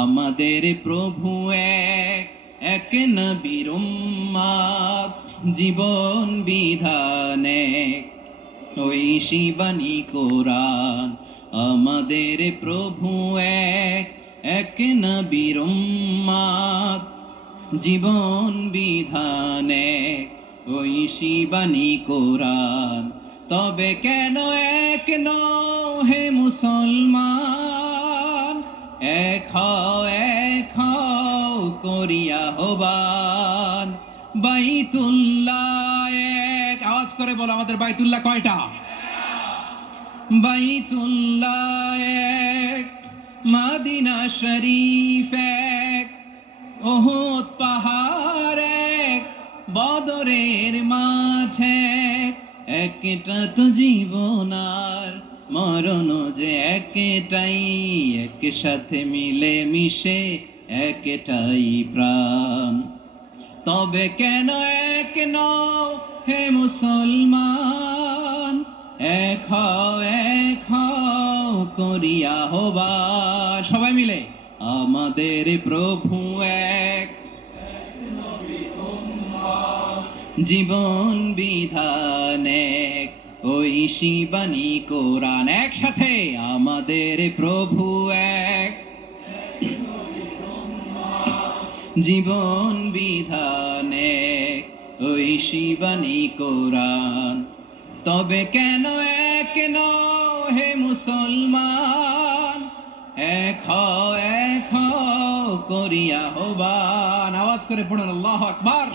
আমাদের প্রভু এক, এক নবীর উম্মত, জীবন বিধান এক, ঐশী বাণী কোরআন। আমাদের প্রভু এক, এক নবীর উম্মত, জীবন বিধান এক, ঐশী বাণী কোরআন। তবে কেন এক নও হে মুসলমান, এক হও করিয়া আহ্বান। বাইতুল্লাহ এক, আওয়াজ করে বলো আমাদের বাইতুল্লাহ কয়টা? বাইতুল্লাহ এক, মদিনা শরীফ এক, উহুদ পাহাড় এক, বদরের মাঠ এক। একটা তো জীবন আর মরণ যে একটাই, একসাথে মিলে মিশে একটাই প্রাণ। তবে কেন এক নও হে মুসলমান, এক হও করিয়া আহ্বান। সবাই মিলে আমাদের প্রভু এক, জীবন বিধান এক, ঐশী বাণী কোরআন। একসাথে আমাদের প্রভু এক, জীবন বিধান এক, ঐশী বাণী কোরআন। তবে কেন এক নও হে মুসলমান, এক হও করিয়া আহ্বান। আওয়াজ করে পড়ুন আল্লাহু আকবার।